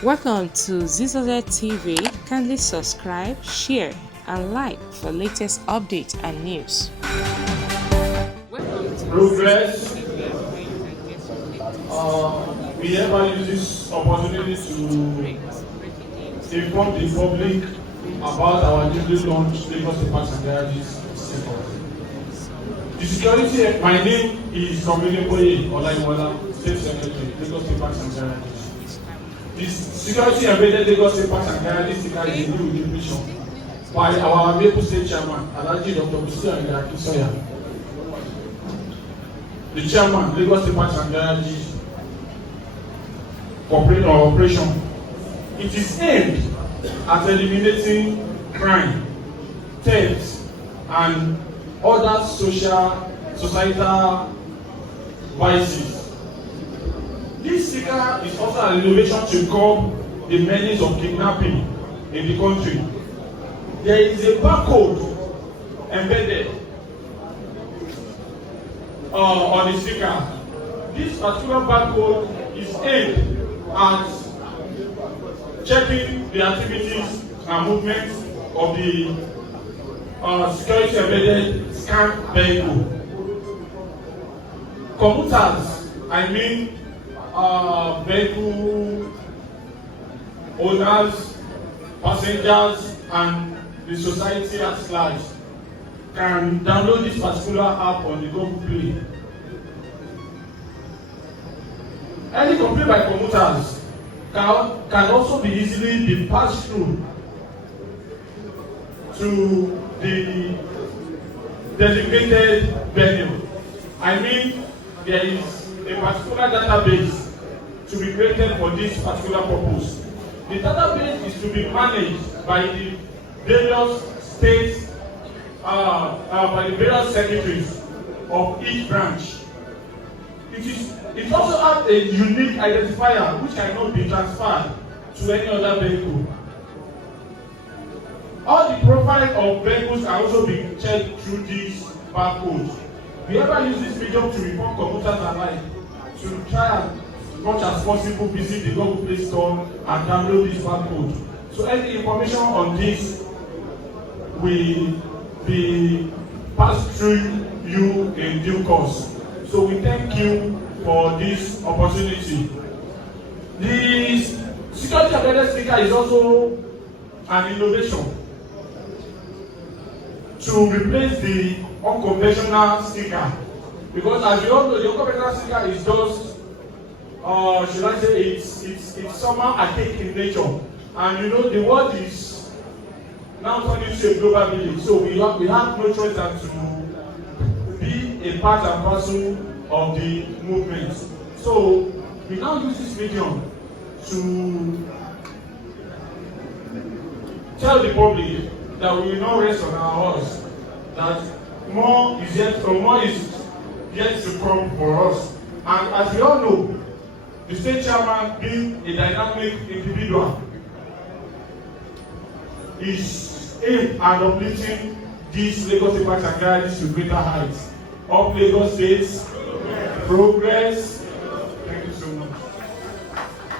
Welcome to Zisodel TV. Kindly subscribe, share, and like for latest updates and news. Progress. We ever use this opportunity to inform the public about our newly launched Lagos Parks and Garages sector. The security, my name is Oluomo, State Secretary, Lagos Parks and Garages. The security embedded Lagos Parks and Garages is a new mission by our Maple State Chairman, Alhaji Dr. Musiliu and Akinsanya. The Chairman, Lagos Parks and Garages Corporate Operation. It is aimed at eliminating crime, theft, and other societal vices. This sticker is also an innovation to curb the menace of kidnapping in the country. There is a barcode embedded on the sticker. This particular barcode is aimed at checking the activities and movements of the security embedded scan vehicle. Commuters, I mean vehicle owners, passengers, and the society at large can download this particular app on the Google Play. Any complaint by commuters can also be easily passed through to the designated venue. I mean, there is a particular database to be created for this particular purpose. The database is to be managed by the various states, by the various secretaries of each branch. It also has a unique identifier which cannot be transferred to any other vehicle. All the profile of vehicles can also be checked through this barcode. We ever use this medium to inform commuters alike to try as much as possible visit the Google Play Store and download this barcode. So any information on this will be passed through you in due course. So we thank you for this opportunity. The security embedded sticker is also an innovation to replace the unconventional sticker, because as you all know, the unconventional sticker is just should I say it's somehow archaic in nature, and you know the world is now turning to a global village, so we have no choice than to be a part and parcel of the movement. So we now use this medium to tell the public that we will not rest on our horse, that more is yet to come for us. And as we all know, the state chairman, being a dynamic individual, is aimed at uplifting these Lagos Parks and Garages to greater heights. Of Lagos State, progress.